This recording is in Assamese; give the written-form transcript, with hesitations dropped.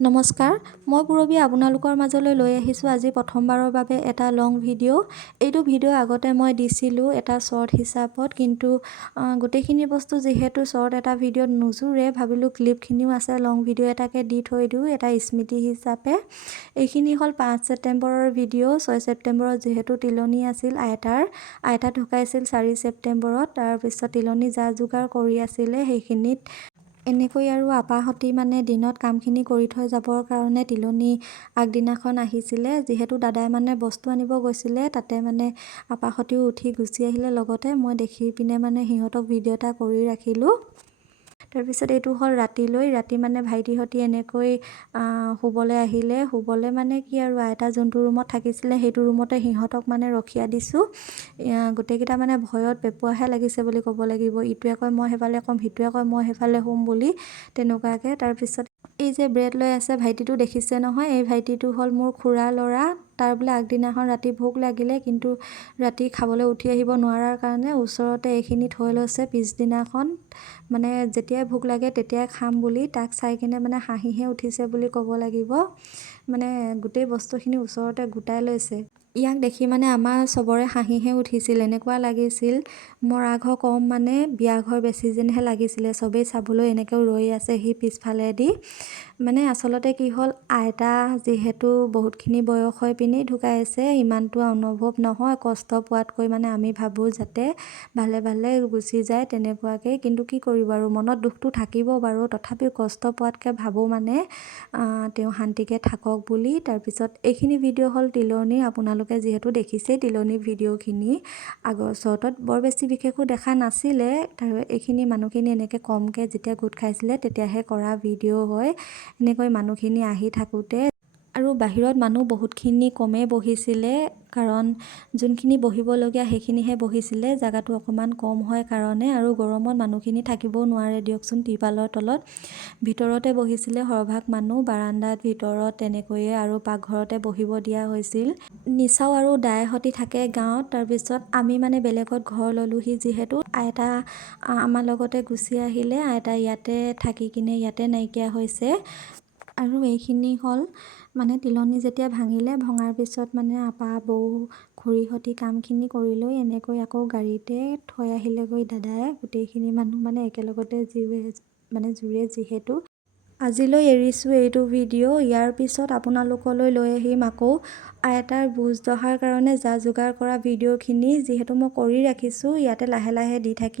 নমস্কাৰ, মই পূৰবী আপোনালোকৰ মাজলৈ লৈ আহিছোঁ আজি প্ৰথমবাৰৰ বাবে এটা লং ভিডিঅ'। এইটো ভিডিঅ' আগতে মই দিছিলোঁ এটা শ্বৰ্ট হিচাপত, কিন্তু গোটেইখিনি বস্তু যিহেতু শ্বৰ্ট এটা ভিডিঅ'ত নোজোৰে, ভাবিলোঁ ক্লিপখিনিও আছে লং ভিডিঅ' এটাকে দি থৈ দিওঁ এটা স্মৃতি হিচাপে। এইখিনি হ'ল 5 ছেপ্টেম্বৰৰ ভিডিঅ'। 6 ছেপ্টেম্বৰত যিহেতু তিলনী আছিল আইতা ঢুকাইছিল 4 ছেপ্টেম্বৰত। তাৰপিছত তিলনী যা যোগাৰ কৰি আছিলে সেইখিনিত এনেকৈ আৰু আপাহঁতি মানে দিনত কামখিনি কৰি থৈ যাবৰ কাৰণে তিলনী আগদিনাখন আহিছিলে। যিহেতু দাদাই মানে বস্তু আনিব গৈছিলে, তাতে মানে আপাহঁতিও উঠি গুচি আহিলে লগতে। মই দেখি পিনে মানে সিহঁতক ভিডিঅ' এটা কৰি ৰাখিলোঁ। তাৰপিছত এইটো হ'ল ৰাতি মানে ভাইটিহঁতি এনেকৈ শুবলৈ আহিলে। শুবলৈ মানে কি আৰু আইতা যোনটো ৰুমত থাকিছিলে সেইটো ৰুমতে সিহঁতক মানে ৰখিয়া দিছোঁ। গোটেইকেইটা মানে ভয়ত পেপুৱাহে লাগিছে বুলি ক'ব লাগিব। ইটোৱে কয় মই সেইফালে ক'ম, সিটোৱে কয় মই সেইফালে শুম বুলি, তেনেকুৱাকৈ। তাৰপিছত এই যে ব্ৰেড লৈ আছে ভাইটিটো দেখিছে নহয়, এই ভাইটিটো হ'ল মোৰ খুৰাৰ ল'ৰা। তাৰ বোলে আগদিনাখন ৰাতি ভোক লাগিলে, কিন্তু ৰাতি খাবলৈ উঠি আহিব নোৱাৰাৰ কাৰণে ওচৰতে এইখিনি থৈ লৈছে। পিছদিনাখন মানে যেতিয়াই ভোক লাগে তেতিয়াই খাম বুলি, তাক চাই কিনে মানে হাঁহিহে উঠিছে বুলি ক'ব লাগিব। মানে গোটেই বস্তুখিনি ওচৰতে গোটাই লৈছে। ইয়াক দেখি মানে আমাৰ চবৰে হাঁহিহে উঠিছিল। এনেকুৱা লাগিছিল মৰা ঘৰ কম মানে বিয়া ঘৰ বেছি যেনহে লাগিছিলে। চবেই চাবলৈ এনেকৈ ৰৈ আছে সি পিছফালেদি। মানে আচলতে কি হ'ল, আইতা যিহেতু বহুতখিনি বয়স হৈ পিনেই ঢুকাইছে, ইমানটো অনুভৱ নহয় কষ্ট পোৱাতকৈ। মানে আমি ভাবোঁ যাতে ভালে ভালে গুচি যায় তেনেকুৱাকৈ, কিন্তু কি কৰিব আৰু মনত দুখটো থাকিব বাৰু, তথাপিও কষ্ট পোৱাতকৈ ভাবোঁ মানে তেওঁ শান্তিকৈ থাকক বুলি। তাৰপিছত এইখিনি ভিডিঅ' হ'ল তিলনী। আপোনালোকে যিহেতু দেখিছেই তিলনী ভিডিঅ'খিনি আগৰ শ্বৰ্টত বৰ বেছি বিশেষো দেখা নাছিলে। এইখিনি মানুহখিনি এনেকৈ কমকৈ যেতিয়া গোট খাইছিলে তেতিয়াহে কৰা ভিডিঅ' হয়। এনেকৈ মানুহখিনি আহি থাকোঁতে আৰু বাহিৰত মানুহ বহুতখিনি কমেই বহিছিলে, কাৰণ যোনখিনি বহিবলগীয়া সেইখিনিহে বহিছিলে। জেগাটো অকণমান কম হয় কাৰণে, আৰু গৰমত মানুহখিনি থাকিবও নোৱাৰে দিয়কচোন টিৰপালৰ তলত। ভিতৰতে বহিছিলে সৰহভাগ মানুহ, বাৰাণ্ডাত ভিতৰত তেনেকৈয়ে, আৰু পাকঘৰতে বহিব দিয়া হৈছিল। নিচাও আৰু দাইহঁতি থাকে গাঁৱত। তাৰপিছত আমি মানে বেলেগত ঘৰ ল'লোহি যিহেতু, আইতা আমাৰ লগতে গুচি আহিলে। আইতা ইয়াতে থাকি কিনে ইয়াতে নাইকিয়া হৈছে। আৰু এইখিনি হ'ল মানে তিলনী যেতিয়া ভাঙিলে, ভঙাৰ পিছত মানে আপা বৌ খুৰীহঁতি কামখিনি কৰি লৈ এনেকৈ আকৌ গাড়ীতে থৈ আহিলেগৈ দাদাই। গোটেইখিনি মানুহ মানে একেলগতে জুৰে যিহেতু। আজিলৈ এৰিছোঁ এইটো ভিডিঅ'। ইয়াৰ পিছত আপোনালোকলৈ লৈ আহিম আকৌ আইতাৰ ভোজ দহাৰ কাৰণে যা যোগাৰ কৰা ভিডিঅ'খিনি, যিহেতু মই কৰি ৰাখিছোঁ। ইয়াতে লাহে লাহে দি থাকিম।